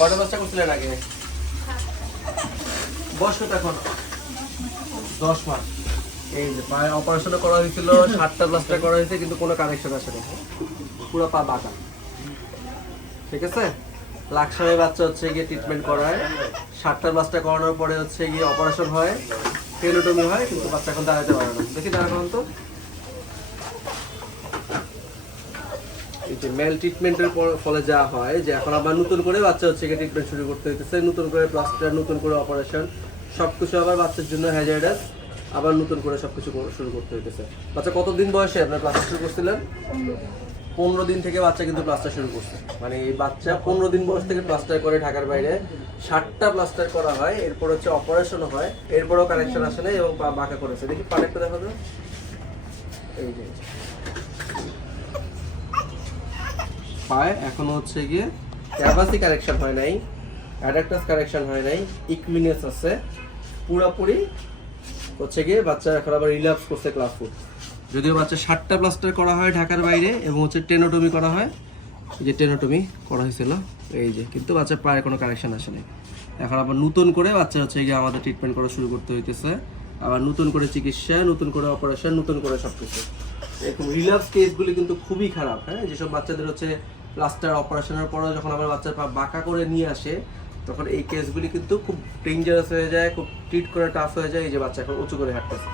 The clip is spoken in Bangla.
কটা বাচ্চা করছিলেন আগে? বয়স কত এখন? 10 মাস। এই যে পায়ে অপারেশন করা হয়েছিল, 7টা প্লাস্টার করা হয়েছে, কিন্তু কোনো কানেকশন আসে না, পুরো পা বাঁকা। ঠিক আছে, লাক্সারের বাচ্চা হচ্ছে গিয়ে ট্রিটমেন্ট করায়, 7টা প্লাস্টার করানোর পরে হচ্ছে গিয়ে অপারেশন হয়, টেনোটমি হয়, কিন্তু বাচ্চা এখন দাঁড়াতে পারে না। দেখি দাঁড়ান তো। এই যে মেল ট্রিটমেন্টের ফলে যা হয় যে এখন আবার নতুন করে বাচ্চা হচ্ছে গিয়ে ট্রিটমেন্ট শুরু করতে হইতেছে, নতুন করে প্লাস্টার, নতুন করে অপারেশন, সবকিছু আবার বাচ্চার জন্য হ্যাজার্ডাস, আবার নতুন করে সবকিছু শুরু করতে হইতেছে। বাচ্চা কতদিন বয়সে আপনার প্লাস্টার শুরু করছিলেন? 15 দিন থেকে বাচ্চা কিন্তু প্লাস্টার শুরু করছে। মানে এই বাচ্চা 15 দিন বয়স থেকে প্লাস্টার করে ঢাকার বাইরে, 7টা প্লাস্টার করা হয়, এরপর হচ্ছে অপারেশন হয়, এরপরও কানেকশন আসে না এবং পা বাঁকা করেছে। দেখি পাটা একটু দেখা যাবে। এই যে পায়ে এখনো হচ্ছে গিয়ে ক্যাভাসি কারেকশন হয় নাই, অ্যাডাক্টাস কারেকশন হয় নাই, ইকুইনেস আছে পুরোপুরি হচ্ছে গিয়ে বাচ্চা এখন আবার রিল্যাপস করছে ক্লাস 4। যদিও বাচ্চা 7টা প্লাস্টার করা হয় ঢাকার বাইরে এবং হচ্ছে টেনোটমি করা হয়, এই যে টেনোটমি করা হয়েছিল এই যে, কিন্তু বাচ্চার পায়ে কোনো কারেকশন আসে নাই। এখন আবার নতুন করে বাচ্চা হচ্ছে গিয়ে আমাদের ট্রিটমেন্ট করা শুরু করতে হইতেছে, আবার নতুন করে চিকিৎসা, নতুন করে অপারেশন, নতুন করে সব কিছু। এরকম রিল্যাপস কেসগুলি কিন্তু খুবই খারাপ। হ্যাঁ, যেসব বাচ্চাদের হচ্ছে প্লাস্টার অপারেশনের পরে যখন আবার বাচ্চার পা বাঁকা করে নিয়ে আসে, তখন এই কেসগুলি কিন্তু খুব ডেঞ্জারাস হয়ে যায়, খুব ট্রিট করা টাফ হয়ে যায়। এই যে বাচ্চা এখন উঁচু করে হাঁটতেছে।